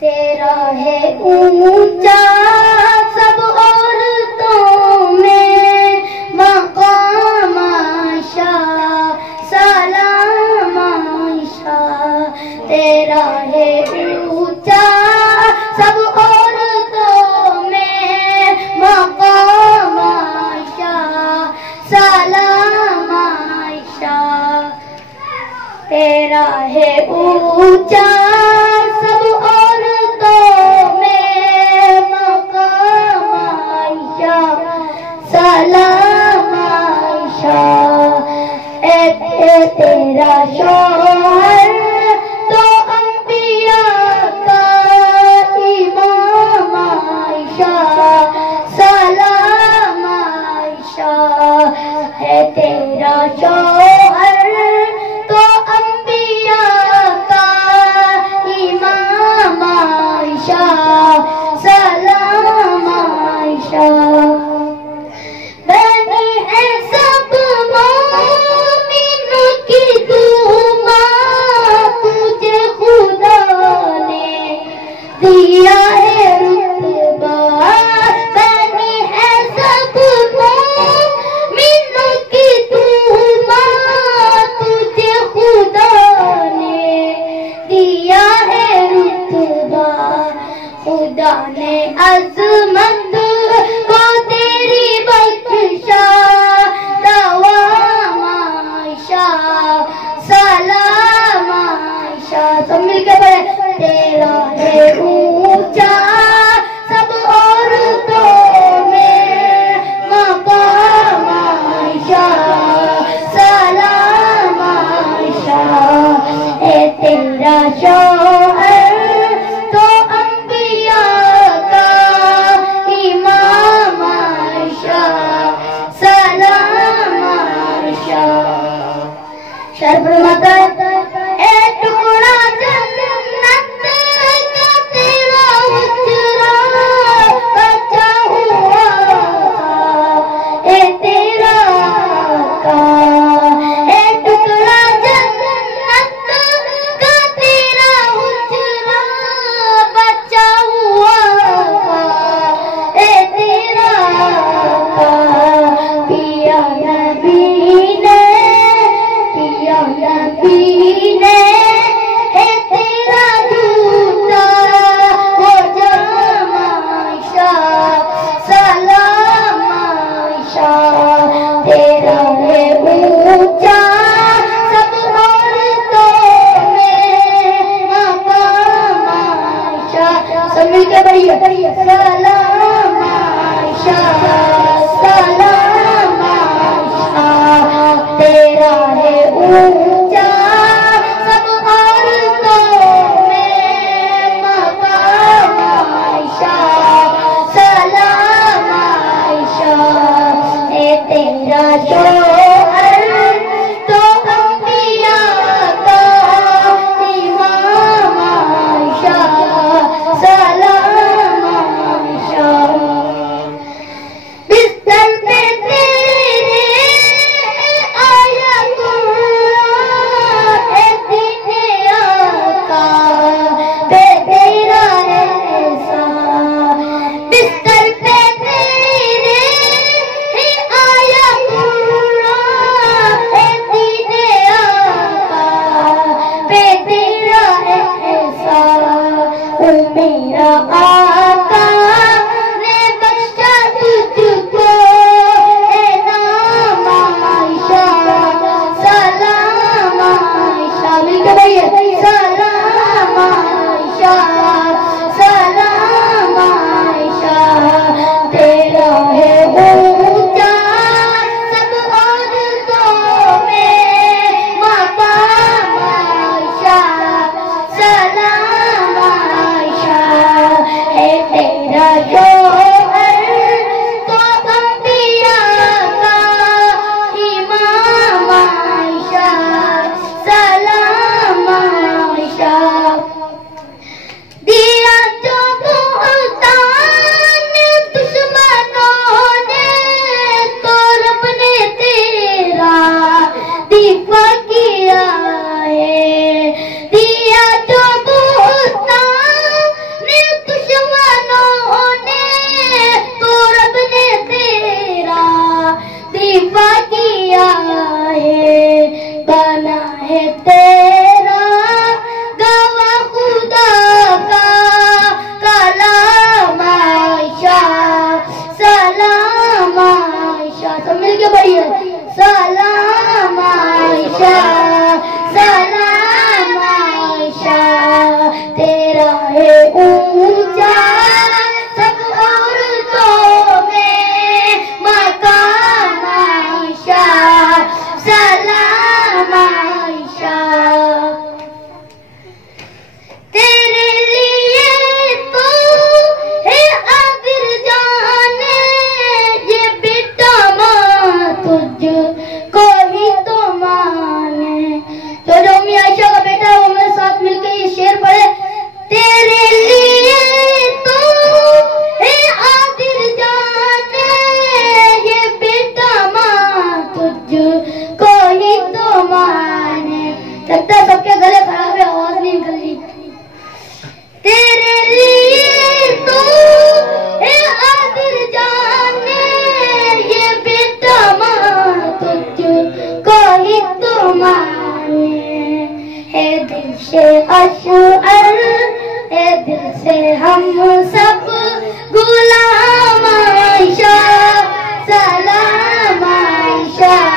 तेरा है ऊंचा सब औरतों में मकाम आयशा सलाम आयशा। तेरा है ऊंचा सब औरतों में मकाम आयशा सलाम आयशा। तेरा है ऊंचा सब औरतों में मकाम आयशा सलाम आयशा। तेरा शौहर तो अंबिया का इमाम आयशा सलाम आयशा। है तेरा शौहर तो अंबिया का इमाम आयशा सलाम आयशा। बनी है सब मोमिन की तू माँ, तुझे खुदा ने दिया है रुतबा। बनी है सब मोमिन की तू माँ, तुझे खुदा ने दिया है रुतबा। खुदा ने अज़मत को तेरी बख्शा दवाम आयशा सलाम आयशा। सब मिलके पढ़े। तेरा है ऊंचा सब औरतों में मकाम आयशा सलाम आयशा। है तेरा शौहर तो अंबिया का इमाम आयशा सलाम आयशा। शर्फरमाता ए टुकड़ा जन्नत का तेरा उजरा बचा हुआ ए तेरा का। ए टुकड़ा जन्नत का तेरा उजरा बचा हुआ ए तेरा का। पिया नबी ने है तेरा जूता वो जाम आयशा सलाम आयशा। तेरा है ऊंचा सब औरतों में मकाम आयशा। सब मिलके बढ़िया सलाम आयशा सलाम आयशा। तेरा है ऊंचा सब औरतों में मकाम आयशा सलाम आयशा। है तेरा शौहर तो अंबिया का इमाम आयशा सलाम आयशा। बिस्तर पे तेरे आया कुरान ए दीने आका बे तेरा ऐसा। बिस्तर पे तेरे आया कुरान ए दीने आका बे तेरा ऐसा। ओ मेरा आका ने बख्शा तुझको ए नाम आयशा सलाम आयशा। मिलके भैया सलाम आयशा सलाम आयशा। तेरा है ऊंचा सब औरतों में मकाम आयशा सलाम आयशा। है तेरा शौहर तो अंबिया का इमाम आयशा सलाम आयशा। दिया जो मुहतान दुश्मनों ने तो रब ने तेरा दीफा किया है। दिया जो मुहतान लगता है सबके गले खराब है, आवाज नहीं निकल रही। तेरे लिए तो है आदिल जाने, ये बेटा मां तुझको ही तो माने, है दिल से अशअर, है दिल से हम सब गुलाम आयशा, सलाम आयशा।